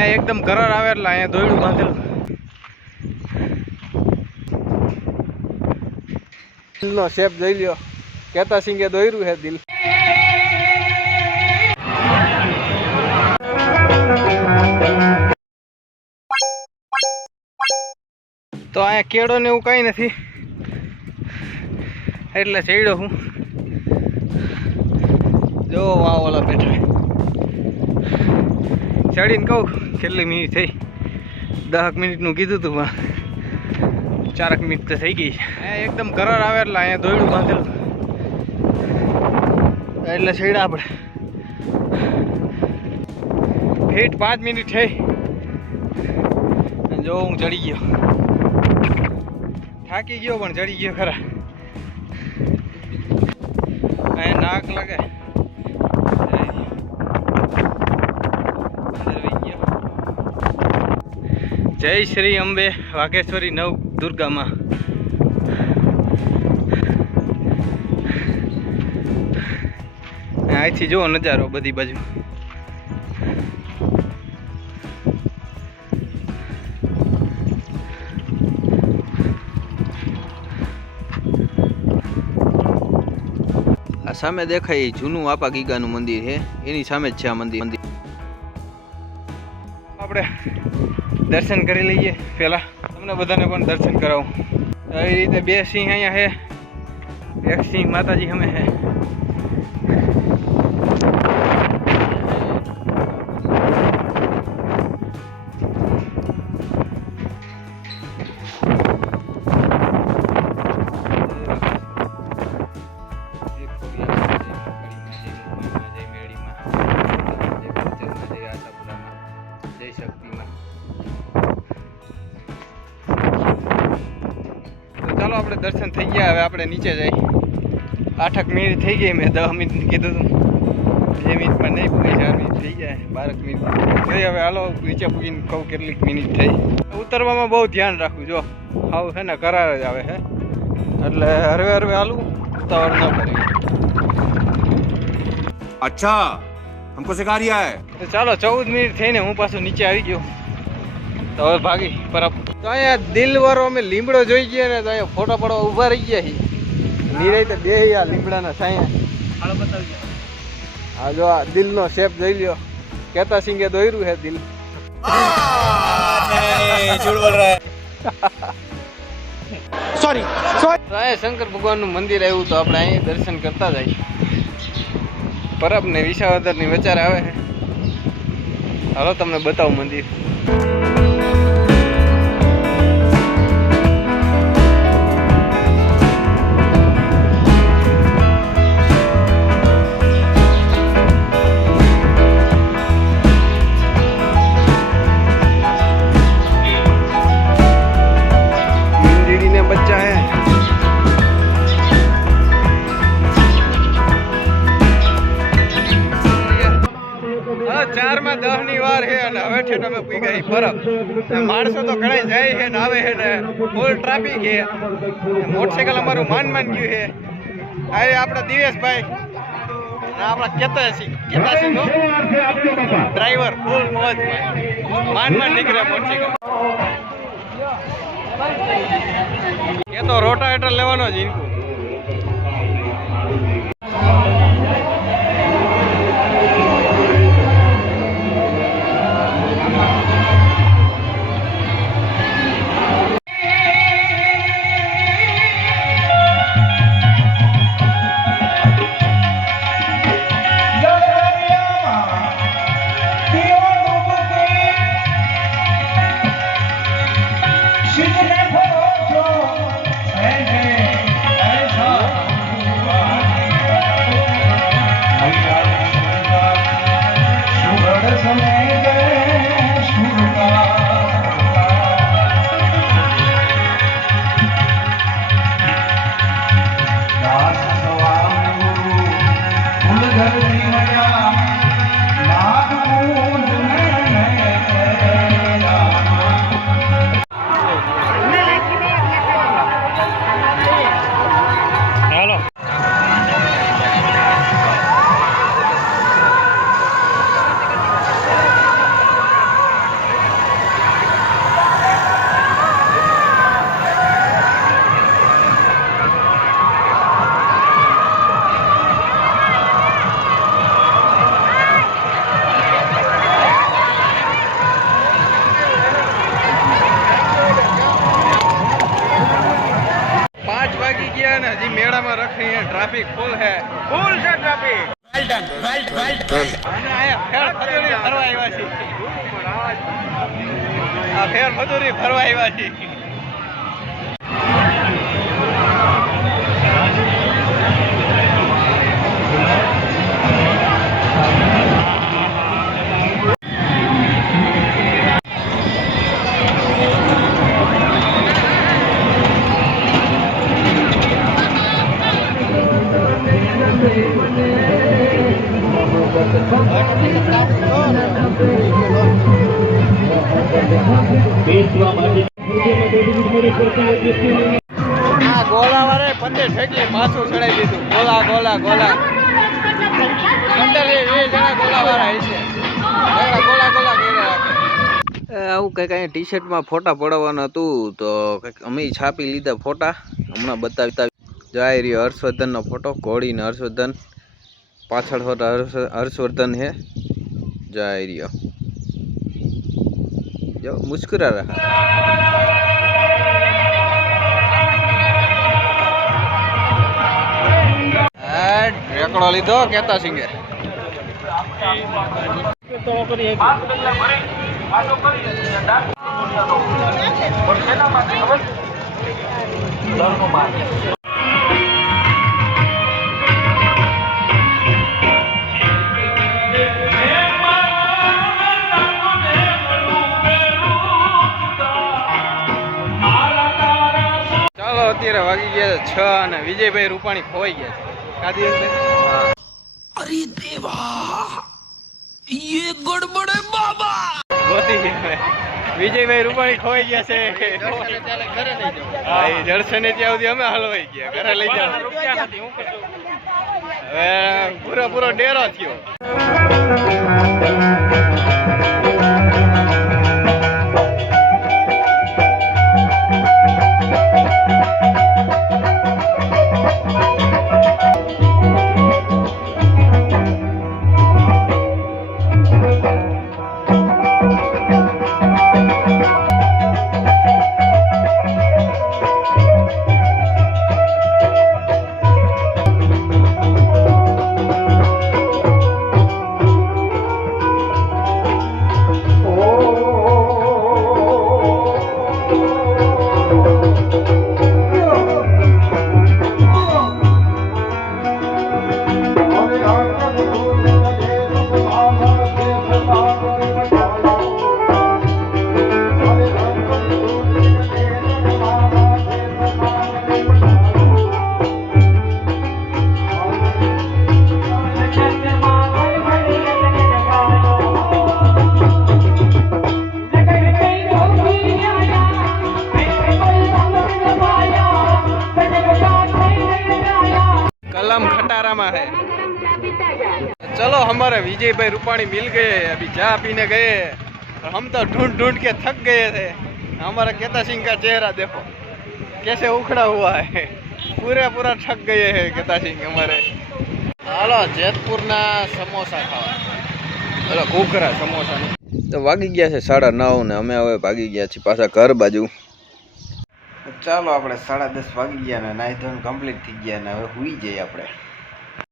एकदम करार आवे એટલે અહીંયા દોયડું બાંધેલું દિલનો શેપ જોઈ લ્યો કેતા સિંગે દોયરું હે દિલ તો અહીંયા કેળો ને એવું કઈ નથી એટલે ચડ્યો હું જો વાવ ઓલા બેઠા ચડીને કહું કેટલી મિનિટ થઈ 10 મિનિટનું કીધું હતું પણ 4 મિનિટ તો થઈ ગઈ એકદમ કરાર આવે એટલે અહીંયા દોયડું બાંધેલું એટલે ચડ્યા આપણે ફીટ 5 મિનિટ થઈ જો હું ચડી ગયો થાકી ગયો પણ ચડી ગયો ખરા અહીંયા નાક લાગે જય શ્રી અંબે વાઘેશ્વરી નવ દુર્ગામાં અહીંથી જુઓ નજારો બધી બાજુ આ સામે દેખાય જૂનું આપા ગીગાનું મંદિર છે એની સામે જ છે આ મંદિર આપણે દર્શન કરી લઈએ પહેલા તમને બધાને પણ દર્શન કરાવું આવી રીતે 2 સિંહ અહીંયા છે એક સિંહ માતાજી અમે છે ચાલો આપણે દર્શન થઈ ગયા હવે આપણે નીચે જઈએ 8 મિનિટ થઈ ગઈ મેં 10 મિનિટ કીધું હતું 2 મિનિટમાં નહીં પૂરી 4 મિનિટ થઈ જાય 12 મિનિટ થઈ હવે હાલો નીચે પૂરીને કહું કેટલીક મિનિટ થઈ ઉતરવામાં બહુ ધ્યાન રાખવું જો હાવ છે ને કરાર જ આવે છે એટલે હરવે હરવે હાલું ઉતાવળ ન કરી अच्छा हमको सिखा रिया है તો ચાલો 14 મિનિટ થઈને હું પાછું નીચે આવી ગયો તો હવે ભાગી પરપ તો અહીંયા દિલવાળો અમે લીમડો જોઈ ગયા ને તો અહીંયા ફોટો પડવા ઊભા રહી ગયા છીએ નીરે તો બે આ લીમડાના સાયા હા જો આ દિલનો શેપ જોઈ લ્યો કેતા સિંગે દોયરું હે દિલ झूठ बोल रहा है सॉरी અહીંયા શંકર ભગવાનનું મંદિર આવ્યું તો આપણે અહીં દર્શન કરતા જઈએ પરબ ને વિસાવદરની વિચાર આવે છે હાલો તમને બતાવું મંદિર ચારમાં 10 ની વાર છે અને હવે ઠેઠ અમે પી ગઈ બરફ માણસો તો ઘણા જાય છે ને આવે છે ને ફૂલ ટ્રાફિક છે મોટરસાઇકલ અમારું માન ગયું છે આ આપણા દિવેશભાઈ આપણા કેતાસી ડ્રાઈવર ફૂલ મોજ માન નીકળે મોટરસાઇકલ એ તો રોટાવેટર લેવાનો જ ઇનકુ આ ફેર મજૂરી ફરવા આવ્યા છે. આ ગોલા વાળે 15 ઠેકી પાછું ચડાવી દીધું. ગોલા ગોલા ગોલા 15-20 જણા ગોલા વાળા છે. ગોલા ગોલા કર્યા. આવું કંઈક અહીંયા ટી શર્ટમાં ફોટા પડાવવાનું હતું તો કંઈક અમે છાપી લીધા ફોટા. હમણાં બતાવી જાય રહ્યો હર્ષવર્ધનનો ફોટો. ઘોડીને હર્ષવર્ધન પાછળ હર્ષવર્ધન હે જાય રહ્યો. જો મુસ્કરા રહા. રેકડો લીધો કેતા સિંગે. ચાલો અત્યારે વાગી ગયા 6 અને વિજયભાઈ રૂપાણી ખોવાઈ ગયા છે. अरे देवा ये गड़बड़ है बाबा. વિજયભાઈ રૂપાણી ખોવાઈ ગયા છે. હા એ જળસને ત્યાં સુધી અમે હલવાઈ ગયા. ઘરે લઈ જાવ. હવે પૂરો ડેરો થયો. खटारा है. चलो हमारे विजय भाई रूपाणी मिल गए. अभी चाय पीने गए. हम तो ढूंढ के थक गए थे. हमारा केता सिंह का चेहरा देखो कैसे उखड़ा हुआ है. पूरा थक गए हैं केता सिंह हमारे. हालो जेतपुर ना समोसा खावा. हेलो घूघरा समोसा. तो वागी गया है 9:30 ने अमे हवे भागी गया छे पाछा घर बाजू. ચાલો આપણે 10:30 વાગી ગયા ને નાઈ ધોઈને કમ્પ્લીટ થઈ ગયા ને હવે હુઈ જઈએ આપણે.